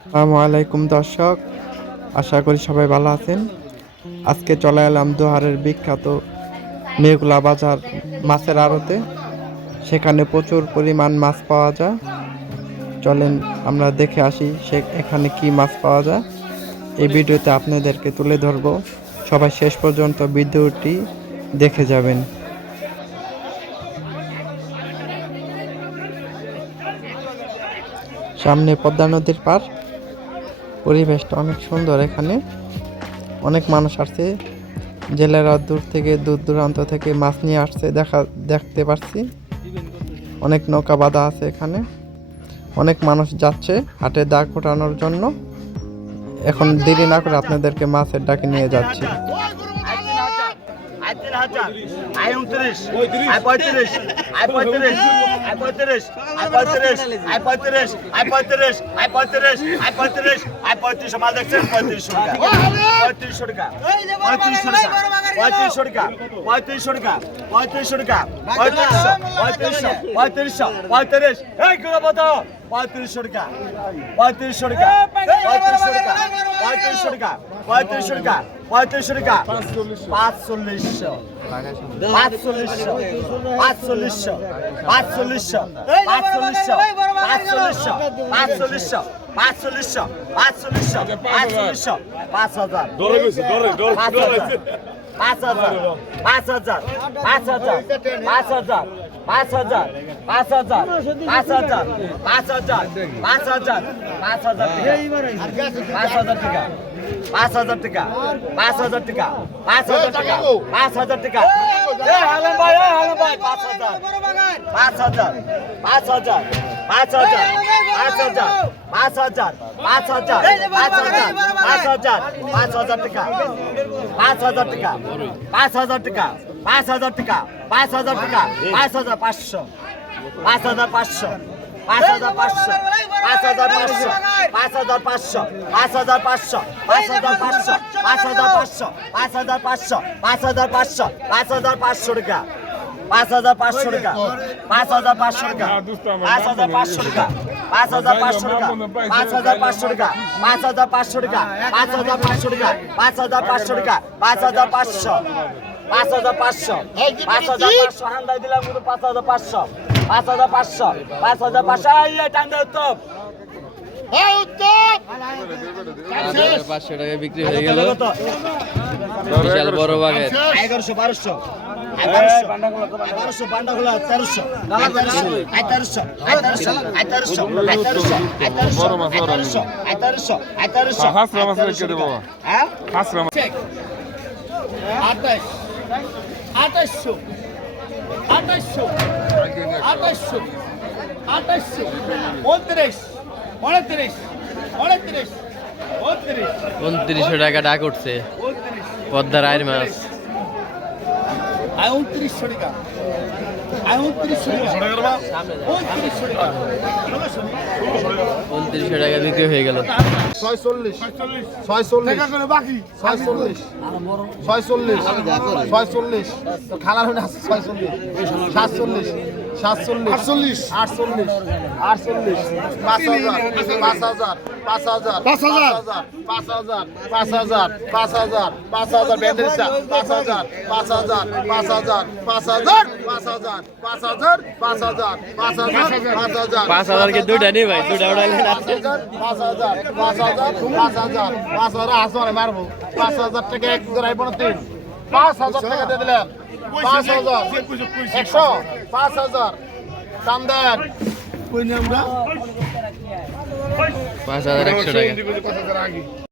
আসসালামু আলাইকুম দর্শক, আশা করি সবাই ভালো আছেন। আজকে চলে এলাম দোহারের বিখ্যাত মেঘলা বাজার মাছের আড়তে। সেখানে প্রচুর পরিমাণ মাছ পাওয়া যায়। চলেন আমরা দেখে আসি সে এখানে কি মাছ পাওয়া যায়। এই ভিডিওতে আপনাদেরকে তুলে ধরবো। সবাই শেষ পর্যন্ত ভিডিওটি দেখে যাবেন। সামনে পদ্মা নদীর পার পরিবেশটা অনেক সুন্দর এখানে। অনেক মানুষ আসছে। জেলেরা দূর থেকে, দূর দূরান্ত থেকে মাছ নিয়ে আসছে, দেখা, দেখতে পাচ্ছি অনেক নৌকা বাঁধা আছে এখানে। অনেক মানুষ যাচ্ছে হাটে দাগ ফোটানোর জন্য। এখন দেরি না করে আপনাদেরকে মাছের ডাকে নিয়ে যাচ্ছি। তিন হাজার আয় উনত্রিশ আয় পঁয়ত্রিশ আয় পঁয়ত্রিশ আয় পঁয়ত্রিশ আয় পঁয়ত্রিশ আয় পঁয়ত্রিশ আয় পঁয়ত্রিশ আয় পঁয়ত্রিশ আয় পঁয়ত্রিশ আয় পঁয়ত্রিশ মাল দেখছেন পঁয়ত্রিশশো টাকা পঁয়ত্রিশশো টাকা পঁয়ত্রিশশো টাকা পঁয়ত্রিশশো টাকা পঁয়ত্রিশশো টাকা পঁয়ত্রিশশো টাকা পঁয়ত্রিশশো পঁয়ত্রিশশো পঁয়ত্রিশশো পঁয়ত্রিশ এই করে বতো পঁয়ত্রিশশো টাকা পঁয়ত্রিশশো টাকা পঁয়ত্রিশশো টাকা পঁয়ত্রিশশো টাকা পঁয়ত্রিশশো টাকা পঁয়ত্রিশশো টাকা। পাঁচচল্লিশশো। পাঁচচল্লিশশো। পাঁচচল্লিশশো। পাঁচচল্লিশশো। পাঁচচল্লিশশো। পাঁচচল্লিশশো। পাঁচচল্লিশশো। পাঁচচল্লিশশো। পাঁচচল্লিশশো। পাঁচচল্লিশশো। পাঁচ হাজার। পাঁচ হাজার। পাঁচ হাজার। পাঁচ হাজার। পাঁচ হাজার। পাঁচ হাজার। পাঁচ হাজার পাঁচ হাজার পাঁচ হাজার পাঁচ হাজার পাঁচ হাজার পাঁচ হাজার টাকা পাঁচ হাজার টাকা পাঁচ হাজার টাকা পাঁচ হাজার টাকা পাঁচ হাজার টাকা হালাম ভাই হালাম ভাই পাঁচ হাজার পাঁচ হাজার পাঁচ হাজার পাঁচ হাজার পাঁচ হাজার পাঁচ হাজার পাঁচ হাজার পাঁচ হাজার পাঁচ হাজার পাঁচ হাজার টাকা পাঁচ হাজার টাকা পাঁচ হাজার টাকা পাঁচ হাজার টাকা পাঁচ হাজার টাকা পাঁচ হাজার পাঁচশো পাঁচ হাজার পাঁচশো পাঁচ হাজার পাঁচশো পাঁচ হাজার পাঁচশো পাঁচ হাজার পাঁচশো পাঁচ হাজার পাঁচশো পাঁচ হাজার পাঁচশো পাঁচ হাজার পাঁচশো পাঁচ হাজার পাঁচশো পাঁচ হাজার পাঁচশো পাঁচ হাজার পাঁচশো টাকা পাঁচ হাজার পাঁচশো টাকা পাঁচ হাজার পাঁচশো টাকা পাঁচ হাজার পাঁচশো টাকা পাঁচ হাজার পাঁচশো টাকা পাঁচ হাজার পাঁচশো টাকা পাঁচ হাজার পাঁচশো টাকা পাঁচ হাজার পাঁচশো টাকা পাঁচ হাজার পাঁচশো টাকা পাঁচ হাজার পাঁচশো পাঁচ হাজার পাঁচশো। পাঁচ হাজার পাঁচশো হান্দায় দিলাম কিন্তু পাঁচ হাজার পাঁচশো। পাঁচ হাজার পাঁচশো পাঁচ হাজার পাঁচশো। টান্ডা উত্তম। পাঁচশো টাকা বিক্রি হয়ে গেল। বিশাল বড় বাঘের। এগারোশো বারোশো। হ্যাঁ? হাসরা মাছ রেখে দেবো? হাসরা মাছ। আঠাশশো আঠাশশো আঠাশশো আঠাশশো উনত্রিশ। উনত্রিশ। উনত্রিশ। উনত্রিশ। উনত্রিশশো টাকা ডাক উঠছে। পদ্মার আয়ের মাছ। আয় উনত্রিশশো টাকা। আয় উনত্রিশশো টাকা উনত্রিশশো টাকা। উনত্রিশশো টাকা বিক্রি হয়ে গেল। ছয়চল্লিশ। ছয়চল্লিশ। ছয়চল্লিশ। ছয়চল্লিশ। ছয়চল্লিশ। খালার হলে আছে ছয়চল্লিশ। সাতচল্লিশ। সাতচল্লিশ। আটচল্লিশ। আটচল্লিশ। আটচল্লিশ। পাঁচ হাজার। পাঁচ হাজার। পাঁচ হাজার পাঁচ হাজার পাঁচ হাজার পাঁচ হাজার পাঁচ হাজার ব্যান্ডেজটা পাঁচ হাজার পাঁচ হাজার পাঁচ হাজার পাঁচ হাজার পাঁচ হাজার পাঁচ হাজার পাঁচ হাজার পাঁচ হাজার পাঁচ হাজার পাঁচ হাজার কি দুইটা নেই ভাই দুইটা উঠাইলেন আছে পাঁচ হাজার পাঁচ হাজার পাঁচ হাজার পাঁচ হাজার আসমানে মারবো পাঁচ হাজার টাকা এক জোড়াই পনেরো তিন পাঁচ হাজার টাকা দিয়ে দিলেন পাঁচ হাজার একশো পাঁচ হাজার দাম দেন কই না আমরা? পাঁচ হাজার একশো টাকা।